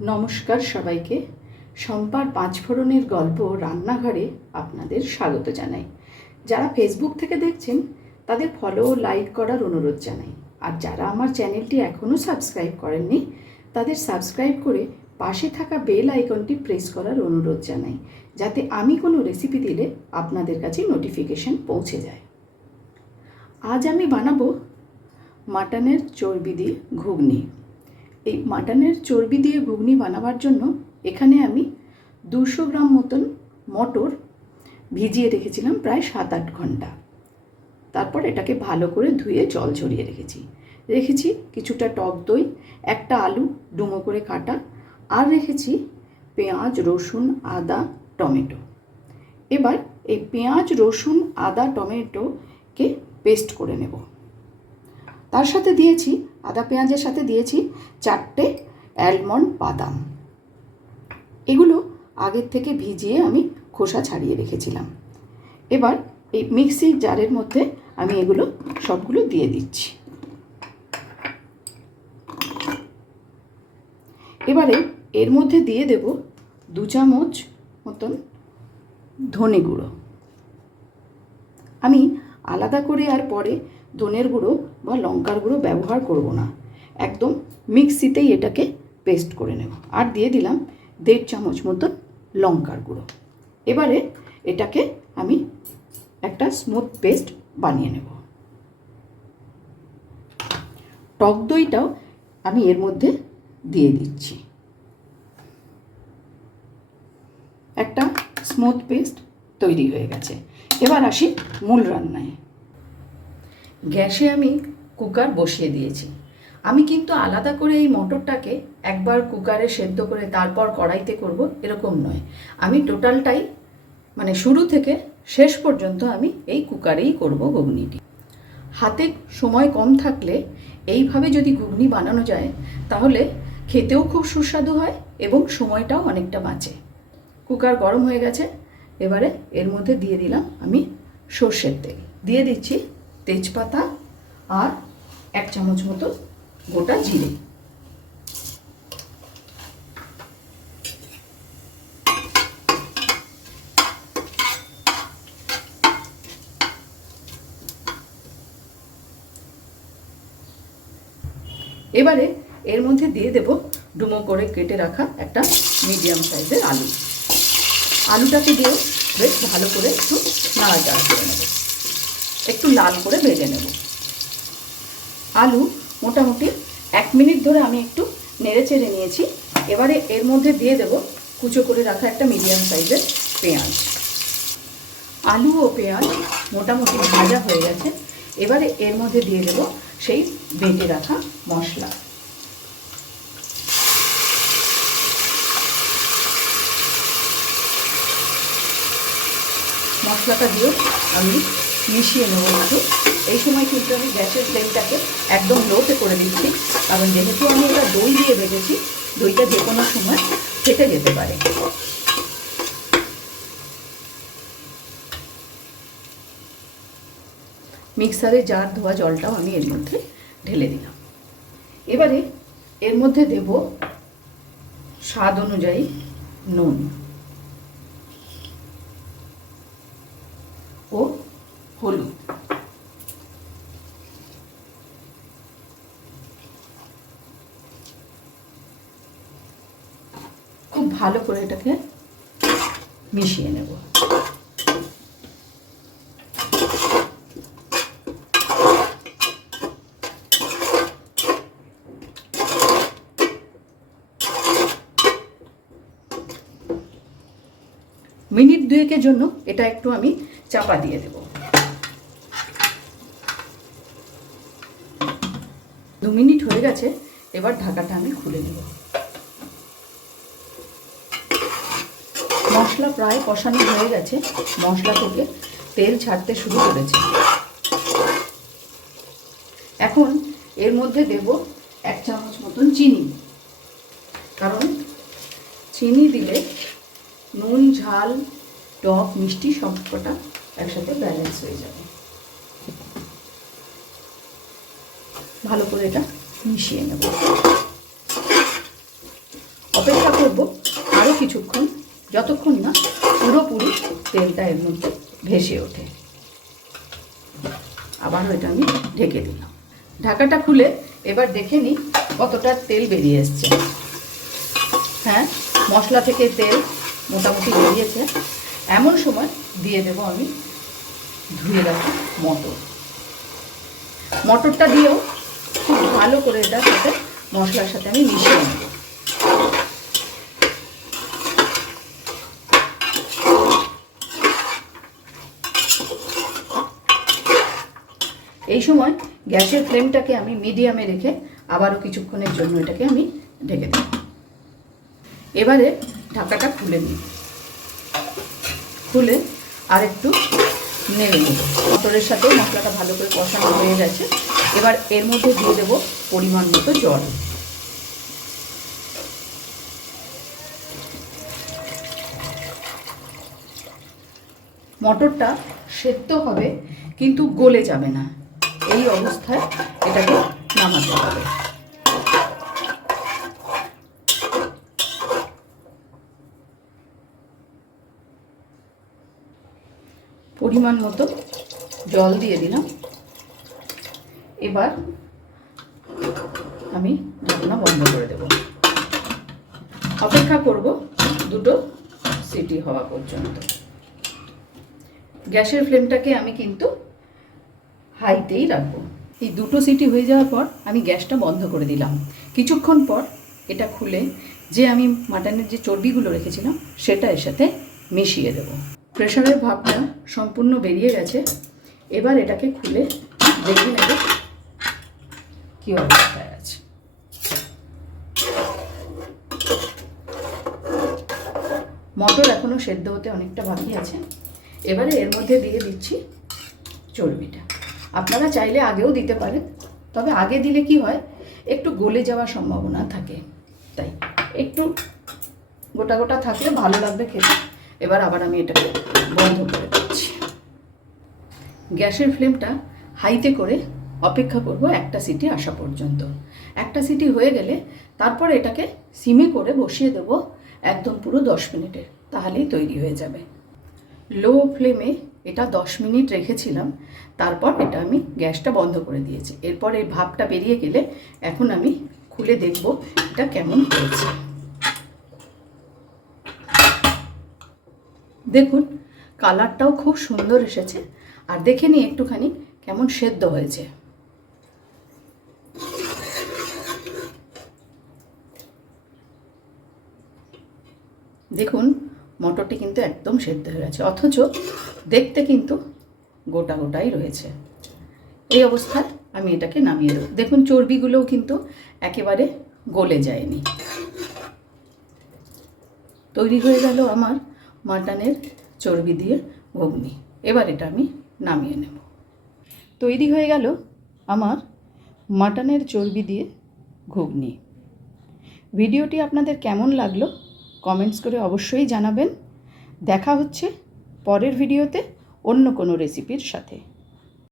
নমস্কার সবাইকে। সম্পার পাঁচফোড়নের গল্প রান্নাঘরে আপনাদের স্বাগত জানাই। যারা ফেসবুক থেকে দেখছেন, তাদের ফলো লাইক করার অনুরোধ জানাই। আর যারা আমার চ্যানেলটি এখনও সাবস্ক্রাইব করেননি, তাদের সাবস্ক্রাইব করে পাশে থাকা বেল আইকনটি প্রেস করার অনুরোধ জানাই, যাতে আমি কোনো রেসিপি দিলে আপনাদের কাছে নোটিফিকেশন পৌঁছে যায়। আজ আমি বানাবো মাটনের চর্বি দিয়ে ঘুগনি। এই মাটনের চর্বি দিয়ে ঘুগনি বানাবার জন্য এখানে আমি দুশো গ্রাম মতন মটর ভিজিয়ে রেখেছিলাম প্রায় সাত আট ঘণ্টা। তারপর এটাকে ভালো করে ধুয়ে জল ঝরিয়ে রেখেছি। রেখেছি কিছুটা টক দই, একটা আলু, ডুমো করে কাটা, আর রেখেছি পেঁয়াজ, রসুন, আদা, টমেটো। এবার এই পেঁয়াজ, রসুন, আদা, টমেটোকে পেস্ট করে নেব। তার সাথে দিয়েছি, আদা পেঁয়াজের সাথে দিয়েছি চারটে অ্যালমন্ড বাদাম। এগুলো আগের থেকে ভিজিয়ে আমি খোসা ছাড়িয়ে রেখেছিলাম। এবার এই মিক্সির জারের মধ্যে আমি এগুলো সবগুলো দিয়ে দিচ্ছি। এবারে এর মধ্যে দিয়ে দেব দু চামচ মতন ধনে গুঁড়ো। আমি আলাদা করে আর পরে ধনের গুঁড়ো বা লঙ্কার গুঁড়ো ব্যবহার করব না। একদম মিক্সিতেই এটাকে পেস্ট করে নেব। আর দিয়ে দিলাম দেড় চামচ মতন লঙ্কার গুঁড়ো। এবারে এটাকে আমি একটা স্মুথ পেস্ট বানিয়ে নেব। টক দইটাও আমি এর মধ্যে দিয়ে দিচ্ছি। একটা স্মুথ পেস্ট তৈরি হয়ে গেছে। এবার আসি মূল রান্নায়। গ্যাসে আমি কুকার বসিয়ে দিয়েছি। আমি কিন্তু আলাদা করে এই মটরটাকে একবার কুকারে সেদ্ধ করে তারপর কড়াইতে করব এরকম নয়। আমি টোটালটাই মানে শুরু থেকে শেষ পর্যন্ত আমি এই কুকারেই করব ঘুগনিটি। হাতে সময় কম থাকলে এইভাবে যদি ঘুগনি বানানো যায়, তাহলে খেতেও খুব সুস্বাদু হয় এবং সময়টাও অনেকটা বাঁচে। কুকার গরম হয়ে গেছে, এবারে এর মধ্যে দিয়ে দিলাম আমি সর্ষের তেল। দিয়ে দিচ্ছি তেজপাতা আর এক চামচ মতো গোটা জিরে। এবারে এর মধ্যে দিয়ে দেব ডুমো করে কেটে রাখা একটা মিডিয়াম সাইজের আলু। আলুটাকে দিয়ে বেশ ভালো করে একটু নাড়াচাড়া করে নেব। একটু লাল করে ভেজে নেব। আলু মোটামুটি এক মিনিট ধরে আমি একটু নেড়ে চেড়ে নিয়েছি। এবারে এর মধ্যে দিয়ে দেব কুচো করে রাখা একটা মিডিয়াম সাইজের পেঁয়াজ। আলু ও পেঁয়াজ মোটামুটি ভাজা হয়ে গেছে। এবারে এর মধ্যে দিয়ে দেব সেই বেটে রাখা মশলা। মশলাটা দিয়েও আমি মিশিয়ে নেব একটু। এই সময় কিন্তু আমি গ্যাসের ফ্লেমটাকে একদম লোতে করে দিচ্ছি। কারণ যেহেতু আমি এটা দই দিয়ে ভেজেছি দইটা যে কোনো সময় ফেটে যেতে পারে। মিক্সারে জার ধোয়া জলটাও আমি এর মধ্যে ঢেলে দিলাম। এবারে এর মধ্যে দেব স্বাদ অনুযায়ী নুন। ও হলুদ খুব ভালো করে এটাকে মিশিয়ে নেব। মিনিট দুয়েকের জন্য এটা একটু আমি চাপা দিয়ে দেব। দু মিনিট হয়ে গেছে, এবার ঢাকাটা আমি খুলে নেব। মশলা প্রায় কষানো হয়ে গেছে, মশলা থেকে তেল ছাড়তে শুরু করেছে। এখন এর মধ্যে দেব এক চামচ মতন চিনি, কারণ চিনি দিলে নুন, ঝাল, টক, মিষ্টি সব কটা একসাথে ব্যালেন্স হয়ে যাবে। ভালো করে এটা মিশিয়ে নেব। অপেক্ষা করব আরও কিছুক্ষণ, যতক্ষণ না পুরোপুরি তেলটা এর মধ্যে ভেসে ওঠে। আবারও এটা আমি ঢেকে দিলাম। ঢাকাটা খুলে এবার দেখে নিই কতটা তেল বেরিয়ে এসছে। হ্যাঁ মশলা থেকে তেল মোটামুটি বেরিয়েছে। এমন সময় দিয়ে দেব আমি ধুয়ে রাখা মটর। মটরটা দিয়েও খুব ভালো করে এটা সাথে মশলার সাথে আমি মিশিয়ে নেব। এই সময় গ্যাসের ফ্লেমটাকে আমি মিডিয়ামে রেখে আবারও কিছুক্ষণের জন্য এটাকে আমি ঢেকে দেব। এবারে ঢাকাটা খুলে নিই। খুলে আর একটু নেড়ে নেব। মটরের সাথে মশলাটা ভালো করে কষানো হয়ে গেছে। এবার এর মধ্যে দিয়ে দেবো পরিমাণ মতো জল। মটরটা সেদ্ধ হবে, কিন্তু গলে যাবে না। এই অবস্থায় এটাকে নামাতে হবে। পরিমাণ মতো জল দিয়ে দিলাম। এবার আমি ঢাকনা বন্ধ করে দেব। অপেক্ষা করব দুটো সিটি হওয়া পর্যন্ত। গ্যাসের ফ্লেমটাকে আমি কিন্তু হাইতেই রাখব। এই দুটো সিটি হয়ে যাওয়ার পর আমি গ্যাসটা বন্ধ করে দিলাম। কিছুক্ষণ পর এটা খুলে যে আমি মাটনের যে চর্বিগুলো রেখেছিলাম, সেটা এর সাথে মিশিয়ে দেব। প্রেশারের ভাবটা সম্পূর্ণ বেরিয়ে গেছে। এবার এটাকে খুলে দেখে নেব কী অবস্থায় আছে? মটর এখনও সেদ্ধ হতে অনেকটা বাকি আছে। এবারে এর মধ্যে দিয়ে দিচ্ছি চর্বিটা। আপনারা চাইলে আগেও দিতে পারেন, তবে আগে দিলে কি হয়, একটু গলে যাওয়ার সম্ভাবনা থাকে। তাই একটু গোটা গোটা থাকলে ভালো লাগবে খেতে। এবার আবার আমি এটাকে বন্ধ করে দিচ্ছি। গ্যাসের ফ্লেমটা হাইতে করে অপেক্ষা করব একটা সিটি আসা পর্যন্ত। একটা সিটি হয়ে গেলে তারপর এটাকে সিমে করে বসিয়ে দেব একদম পুরো দশ মিনিটের, তাহলেই তৈরি হয়ে যাবে। লো ফ্লেমে এটা দশ মিনিট রেখেছিলাম, তারপর এটা আমি গ্যাসটা বন্ধ করে দিয়েছি। এরপর এই ভাপটা বেরিয়ে গেলে এখন আমি খুলে দেখব এটা কেমন হয়েছে। দেখুন, কালারটাও খুব সুন্দর এসেছে, আর দেখে নিই একটুখানি কেমন সেদ্ধ হয়েছে। দেখুন, মটরটি কিন্তু একদম সেদ্ধ হয়ে গেছে, অথচ দেখতে কিন্তু গোটা গোটাই রয়েছে। এই অবস্থায় আমি এটাকে নামিয়ে দেবো। দেখুন, চর্বিগুলোও কিন্তু একেবারে গলে যায়নি। তৈরি হয়ে গেল আমার মাটনের চর্বি দিয়ে ঘুগনি। এবার এটা আমি নামিয়ে নেব। তৈরি হয়ে গেল আমার মাটনের চর্বি দিয়ে ঘুগনি। ভিডিওটি আপনাদের কেমন লাগল কমেন্টস করে অবশ্যই জানাবেন। দেখা হচ্ছে পরের ভিডিওতে অন্য কোনো রেসিপির সাথে।